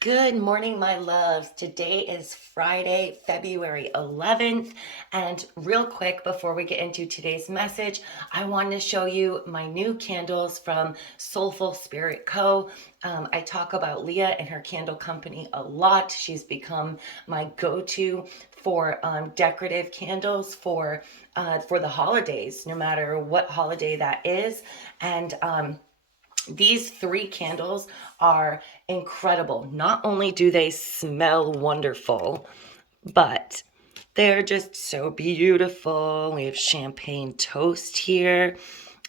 Good morning, my loves. Today is Friday, February 11th. And real quick, before we get into today's message, I wanted to show you my new candles from Soulful Spirit Co. I talk about Leah and her candle company a lot. She's become my go-to for decorative candles for the holidays, no matter what holiday that is. And these three candles are incredible. Not only do they smell wonderful, but they're just so beautiful. We have champagne toast here,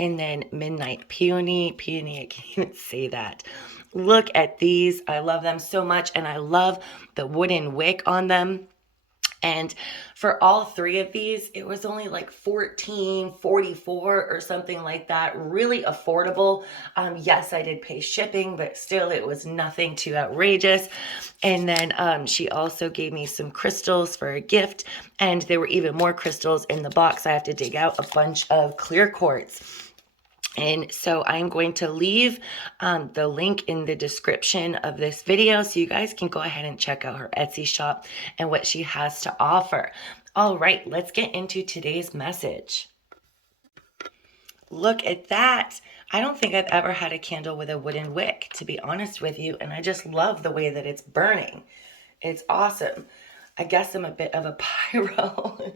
and then midnight peony. Peony, I can't even say that. Look at these. I love them so much, and I love the wooden wick on them. And for all three of these, it was only like $14.44 or something like that. Really affordable. Yes, I did pay shipping, but still it was nothing too outrageous. And then she also gave me some crystals for a gift. And there were even more crystals in the box. I have to dig out a bunch of clear quartz. And so I'm going to leave the link in the description of this video so you guys can go ahead and check out her Etsy shop and what she has to offer. All right, let's get into today's message. Look at that. I don't think I've ever had a candle with a wooden wick, to be honest with you, and I just love the way that it's burning. It's awesome. I guess I'm a bit of a pyro,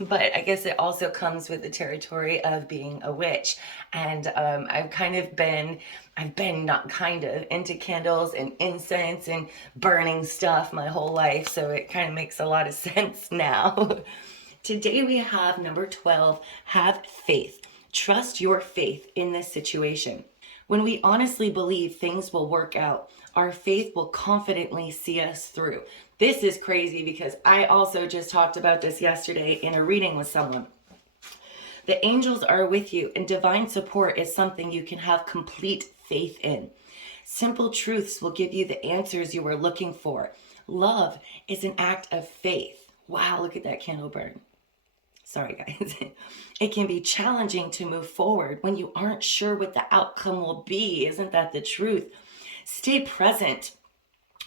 but I guess it also comes with the territory of being a witch. And I've been not kind of into candles and incense and burning stuff my whole life. So it kind of makes a lot of sense now. Today we have number 12, have faith. Trust your faith in this situation. When we honestly believe things will work out, our faith will confidently see us through. This is crazy because I also just talked about this yesterday in a reading with someone. The angels are with you, and divine support is something you can have complete faith in. Simple truths will give you the answers you are looking for. Love is an act of faith. Wow, look at that candle burn. Sorry, guys. It can be challenging to move forward when you aren't sure what the outcome will be. Isn't that the truth? Stay present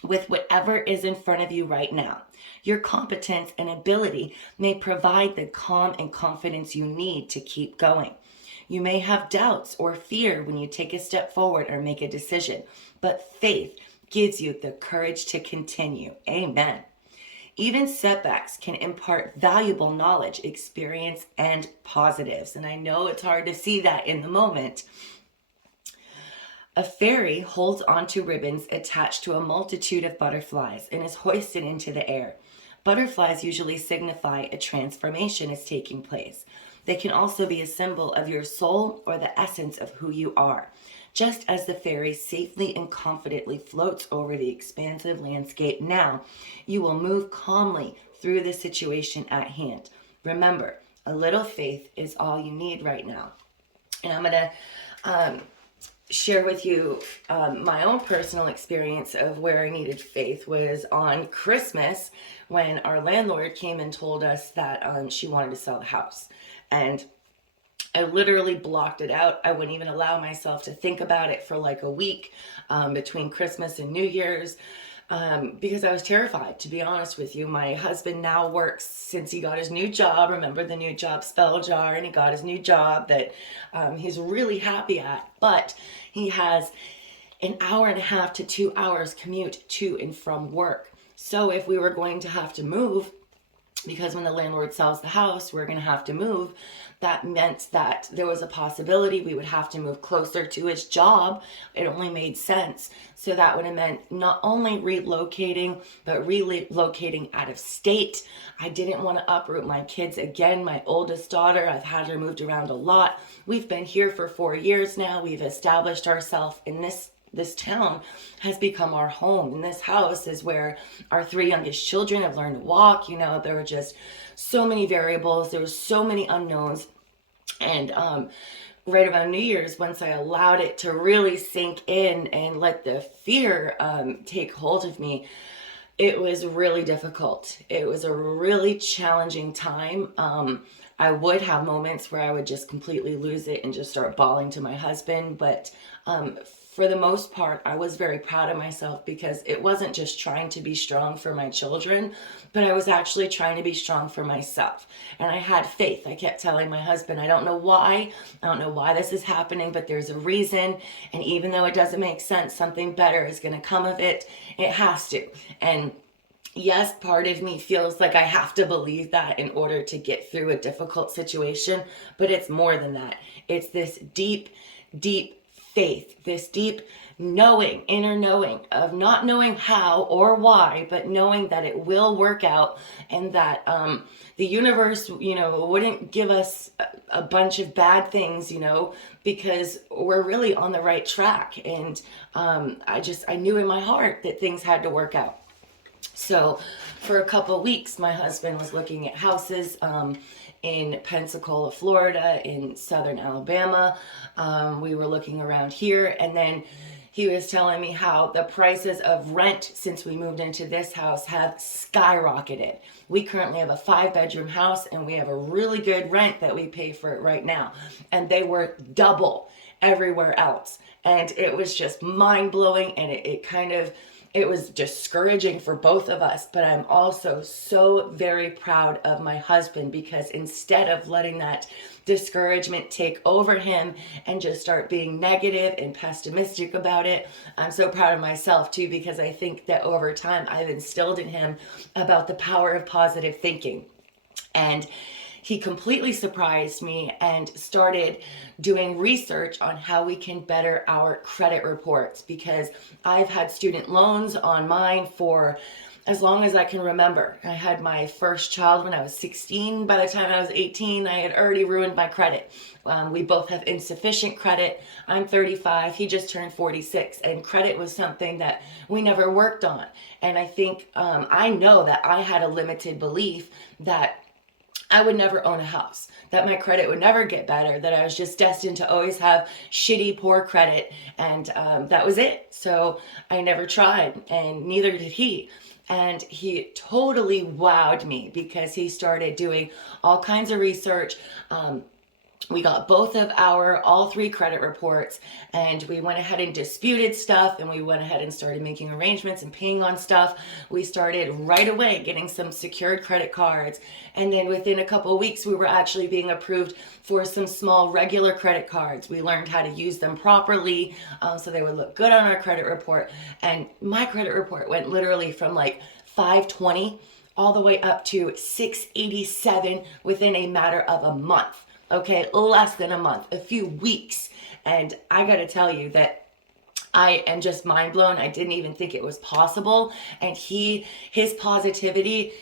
with whatever is in front of you right now. Your competence and ability may provide the calm and confidence you need to keep going. You may have doubts or fear when you take a step forward or make a decision, but faith gives you the courage to continue. Amen. Even setbacks can impart valuable knowledge, experience, and positives. And I know it's hard to see that in the moment. A fairy holds onto ribbons attached to a multitude of butterflies and is hoisted into the air. Butterflies usually signify a transformation is taking place. They can also be a symbol of your soul or the essence of who you are. Just as the fairy safely and confidently floats over the expansive landscape now, you will move calmly through the situation at hand. Remember, a little faith is all you need right now. And I'm going to share with you my own personal experience of where I needed faith was on Christmas when our landlord came and told us that she wanted to sell the house. And I literally blocked it out. I wouldn't even allow myself to think about it for like a week between Christmas and New Year's because I was terrified, to be honest with you. My husband now works since he got his new job. Remember the new job spell jar, and he got his new job that he's really happy at. But he has an hour and a half to 2 hours commute to and from work. So if we were going to have to move, because when the landlord sells the house, we're going to have to move. That meant that there was a possibility we would have to move closer to his job. It only made sense. So that would have meant not only relocating, but relocating out of state. I didn't want to uproot my kids again. My oldest daughter, I've had her moved around a lot. We've been here for 4 years now. We've established ourselves in this town has become our home, and this house is where our 3 youngest children have learned to walk. You know, there were just so many variables, there was so many unknowns. And right around New Year's, once I allowed it to really sink in and let the fear take hold of me, it was really difficult. It was a really challenging time. I would have moments where I would just completely lose it and just start bawling to my husband, but for the most part, I was very proud of myself because it wasn't just trying to be strong for my children, but I was actually trying to be strong for myself. And I had faith. I kept telling my husband, I don't know why this is happening, but there's a reason. And even though it doesn't make sense, something better is going to come of it. It has to. And yes, part of me feels like I have to believe that in order to get through a difficult situation, but it's more than that. It's this deep, deep faith, this deep knowing, inner knowing of not knowing how or why, but knowing that it will work out, and that the universe, wouldn't give us a bunch of bad things, because we're really on the right track. And I knew in my heart that things had to work out. So for a couple of weeks, my husband was looking at houses in Pensacola, Florida, in southern Alabama. We were looking around here, and then he was telling me how the prices of rent since we moved into this house have skyrocketed. We currently have a 5-bedroom house, and we have a really good rent that we pay for it right now. And they were double everywhere else. And it was just mind-blowing, and it was discouraging for both of us, but I'm also so very proud of my husband, because instead of letting that discouragement take over him and just start being negative and pessimistic about it, I'm so proud of myself too, because I think that over time I've instilled in him about the power of positive thinking. And he completely surprised me and started doing research on how we can better our credit reports, because I've had student loans on mine for as long as I can remember. I had my first child when I was 16. By the time I was 18, I had already ruined my credit. We both have insufficient credit. I'm 35. He just turned 46. And credit was something that we never worked on. And I think, I know that I had a limited belief that I would never own a house, that my credit would never get better, that I was just destined to always have shitty, poor credit. And that was it. So I never tried, and neither did he. And he totally wowed me because he started doing all kinds of research. We got both of all 3 credit reports, and we went ahead and disputed stuff, and we went ahead and started making arrangements and paying on stuff. We started right away getting some secured credit cards, and then within a couple of weeks we were actually being approved for some small regular credit cards. We learned how to use them properly, so they would look good on our credit report. And my credit report went literally from like 520 all the way up to 687 within a matter of a month. Okay, less than a month, a few weeks. And I got to tell you that I am just mind blown. I didn't even think it was possible. And his positivity,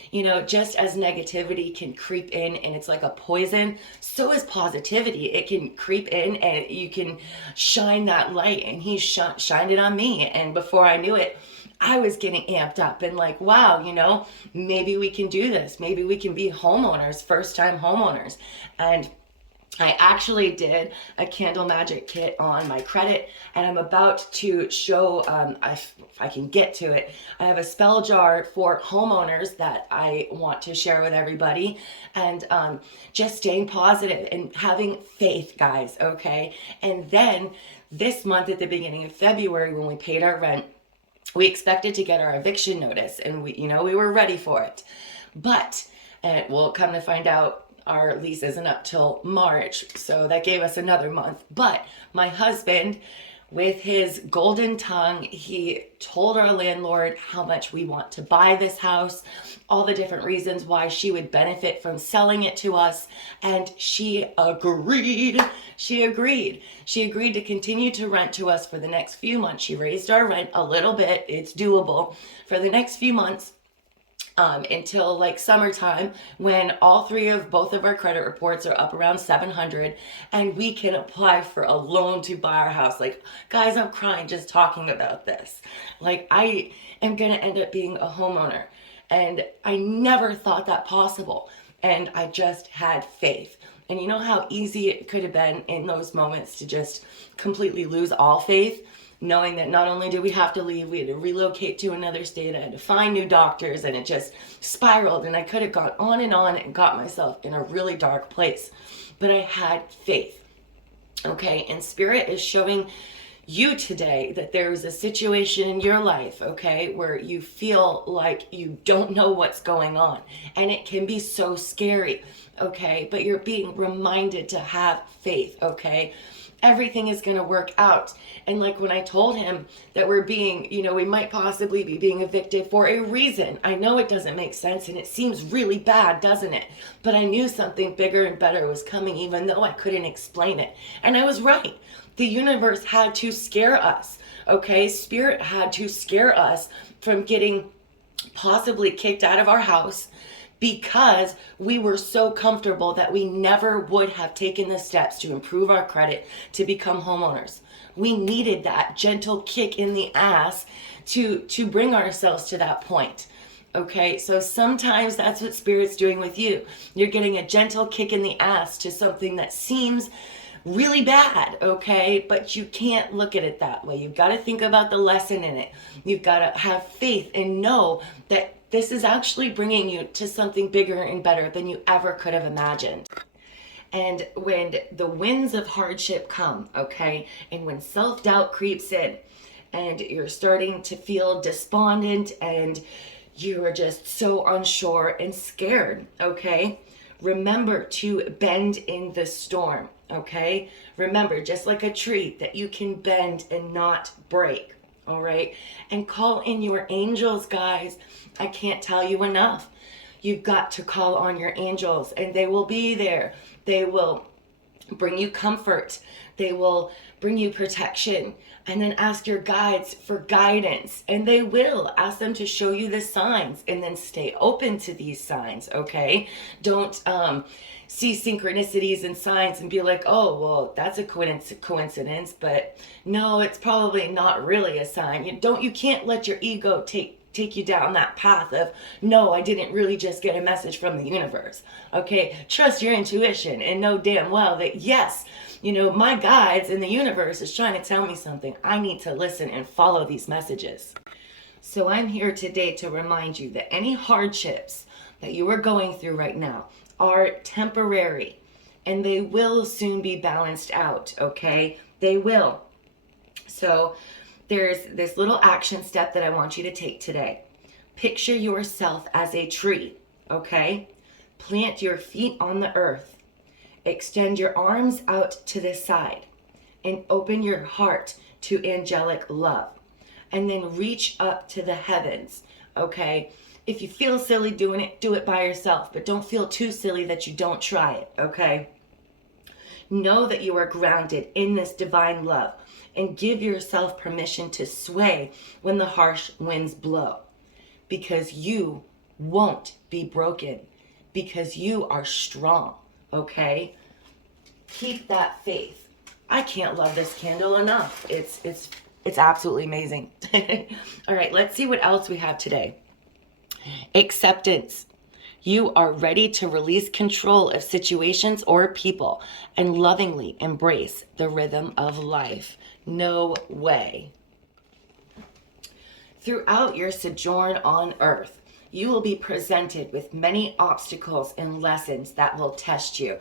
just as negativity can creep in and it's like a poison, so is positivity. It can creep in and you can shine that light, and he shined it on me. And before I knew it, I was getting amped up and like, wow, maybe we can do this. Maybe we can be homeowners, first-time homeowners. And I actually did a candle magic kit on my credit, and I'm about to show, if I can get to it, I have a spell jar for homeowners that I want to share with everybody, and just staying positive and having faith, guys, okay? And then this month at the beginning of February, when we paid our rent, we expected to get our eviction notice, and we were ready for it. But, and we'll come to find out, our lease isn't up till March, so that gave us another month. But my husband, with his golden tongue, he told our landlord how much we want to buy this house, all the different reasons why she would benefit from selling it to us, and she agreed. She agreed to continue to rent to us for the next few months. She raised our rent a little bit. It's doable for the next few months. Until like summertime, when both of our credit reports are up around 700, and we can apply for a loan to buy our house. Like, guys, I'm crying just talking about this. Like, I am gonna end up being a homeowner, and I never thought that possible, and I just had faith. And you know how easy it could have been in those moments to just completely lose all faith, knowing that not only did we have to leave, we had to relocate to another state, I had to find new doctors, and it just spiraled, and I could have gone on and got myself in a really dark place. But I had faith, okay? And Spirit is showing you today that there is a situation in your life, okay, where you feel like you don't know what's going on, and it can be so scary, okay, but you're being reminded to have faith, okay? Everything is going to work out. And like when I told him that we're being, we might possibly be being evicted for a reason. I know it doesn't make sense and it seems really bad, doesn't it? But I knew something bigger and better was coming, even though I couldn't explain it. And I was right. The universe had to scare us, okay? Spirit had to scare us from getting possibly kicked out of our house, because we were so comfortable that we never would have taken the steps to improve our credit to become homeowners. We needed that gentle kick in the ass to bring ourselves to that point. Okay, so sometimes that's what Spirit's doing with you. You're getting a gentle kick in the ass to something that seems really bad, okay? But you can't look at it that way. You've got to think about the lesson in it. You've got to have faith and know that this is actually bringing you to something bigger and better than you ever could have imagined. And when the winds of hardship come, okay, and when self-doubt creeps in and you're starting to feel despondent and you are just so unsure and scared, okay, remember to bend in the storm, okay? Remember, just like a tree, that you can bend and not break, all right? And call in your angels, guys. I can't tell you enough. You've got to call on your angels, and they will be there. They will bring you comfort. They will bring you protection. And then ask your guides for guidance, and they will. Ask them to show you the signs, and then stay open to these signs, okay? Don't see synchronicities and signs and be like, oh, well, that's a coincidence, but no, it's probably not really a sign. You can't let your ego take you down that path of, no, I didn't really just get a message from the universe, okay? Trust your intuition and know damn well that, yes, my guides in the universe is trying to tell me something. I need to listen and follow these messages. So I'm here today to remind you that any hardships that you are going through right now are temporary, and they will soon be balanced out, okay? They will. So there's this little action step that I want you to take today. Picture yourself as a tree, okay? Plant your feet on the earth. Extend your arms out to the side and open your heart to angelic love. And then reach up to the heavens, okay? If you feel silly doing it, do it by yourself, but don't feel too silly that you don't try it, okay? Know that you are grounded in this divine love, and give yourself permission to sway when the harsh winds blow, because you won't be broken, because you are strong. Okay, keep that faith. I can't love this candle enough. It's absolutely amazing. All right, let's see what else we have today. Acceptance. You are ready to release control of situations or people and lovingly embrace the rhythm of life. No way. Throughout your sojourn on earth, you will be presented with many obstacles and lessons that will test you.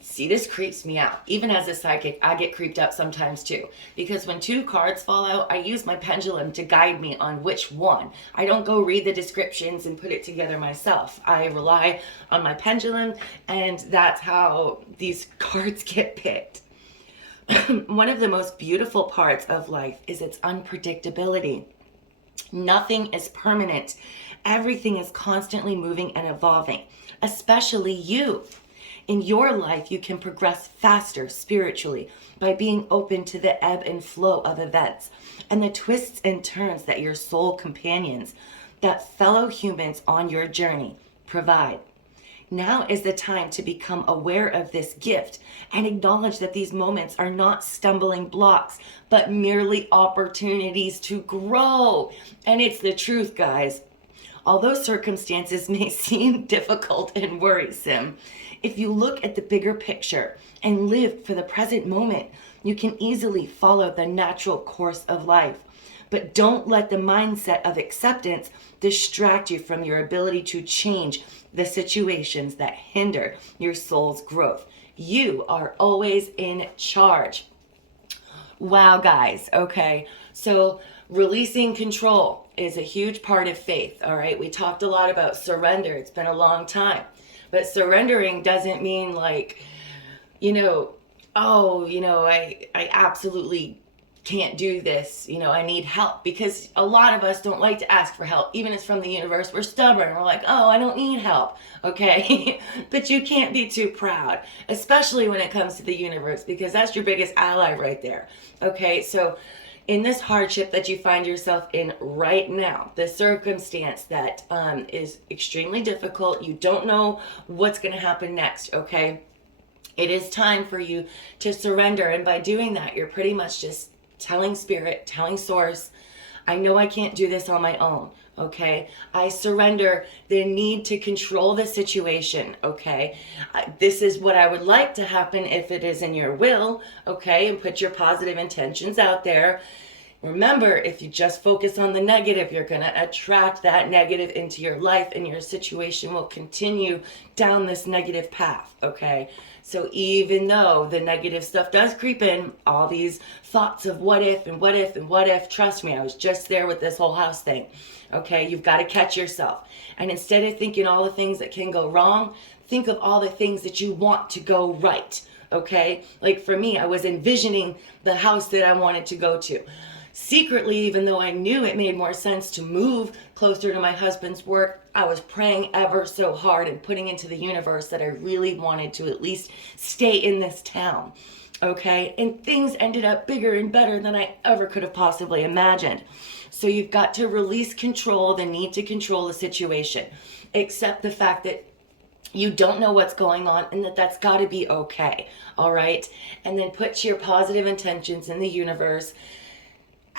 See, this creeps me out. Even as a psychic, I get creeped out sometimes too. Because when 2 cards fall out, I use my pendulum to guide me on which one. I don't go read the descriptions and put it together myself. I rely on my pendulum, and that's how these cards get picked. One of the most beautiful parts of life is its unpredictability. Nothing is permanent. Everything is constantly moving and evolving, especially you. In your life, you can progress faster spiritually by being open to the ebb and flow of events and the twists and turns that your soul companions, that fellow humans on your journey, provide. Now is the time to become aware of this gift and acknowledge that these moments are not stumbling blocks, but merely opportunities to grow. And it's the truth, guys. Although circumstances may seem difficult and worrisome, if you look at the bigger picture and live for the present moment, you can easily follow the natural course of life. But don't let the mindset of acceptance distract you from your ability to change the situations that hinder your soul's growth. You are always in charge. Wow, guys. Okay. So releasing control is a huge part of faith. All right. We talked a lot about surrender. It's been a long time. But surrendering doesn't mean like, you know, oh, I absolutely can't do this. I need help, because a lot of us don't like to ask for help. Even if it's from the universe, we're stubborn. We're like, oh, I don't need help. Okay. But you can't be too proud, especially when it comes to the universe, because that's your biggest ally right there. Okay. So in this hardship that you find yourself in right now, the circumstance that is extremely difficult, you don't know what's going to happen next. Okay. It is time for you to surrender. And by doing that, you're pretty much just telling spirit, telling source, I know I can't do this on my own. Okay. I surrender the need to control the situation. Okay. This is what I would like to happen if it is in your will. Okay. And put your positive intentions out there. Remember, if you just focus on the negative, you're going to attract that negative into your life, and your situation will continue down this negative path, okay? So even though the negative stuff does creep in, all these thoughts of what if and what if and what if, trust me, I was just there with this whole house thing, okay? You've got to catch yourself. And instead of thinking all the things that can go wrong, think of all the things that you want to go right, okay? Like for me, I was envisioning the house that I wanted to go to. Secretly, even though I knew it made more sense to move closer to my husband's work, I was praying ever so hard and putting into the universe that I really wanted to at least stay in this town. Okay? And things ended up bigger and better than I ever could have possibly imagined. So you've got to release control, the need to control the situation. Accept the fact that you don't know what's going on, and that's got to be okay. All right? And then put your positive intentions in the universe.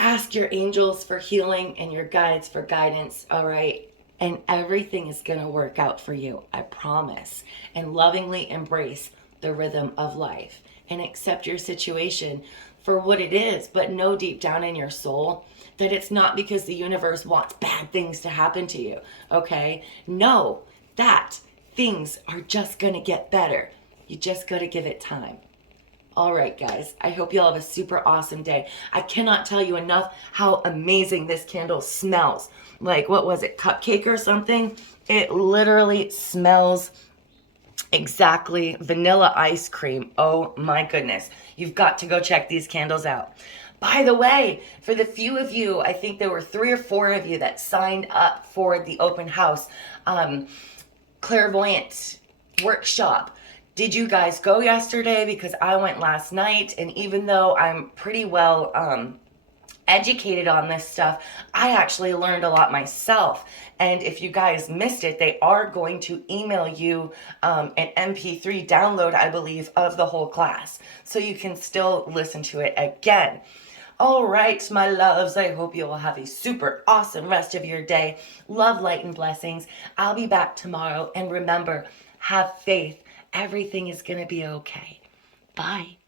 Ask your angels for healing and your guides for guidance, all right? And everything is going to work out for you, I promise. And lovingly embrace the rhythm of life and accept your situation for what it is, but know deep down in your soul that it's not because the universe wants bad things to happen to you, okay? Know that things are just going to get better. You just got to give it time. All right, guys, I hope you all have a super awesome day. I cannot tell you enough how amazing this candle smells. Like, what was it, cupcake or something? It literally smells exactly vanilla ice cream. Oh my goodness. You've got to go check these candles out. By the way, for the few of you, I think there were 3 or 4 of you that signed up for the open house clairvoyant workshop. Did you guys go yesterday? Because I went last night, and even though I'm pretty well educated on this stuff, I actually learned a lot myself. And if you guys missed it, they are going to email you an MP3 download, I believe, of the whole class, so you can still listen to it again. All right, my loves, I hope you will have a super awesome rest of your day. Love, light, and blessings. I'll be back tomorrow, and remember, have faith. Everything is going to be okay. Bye.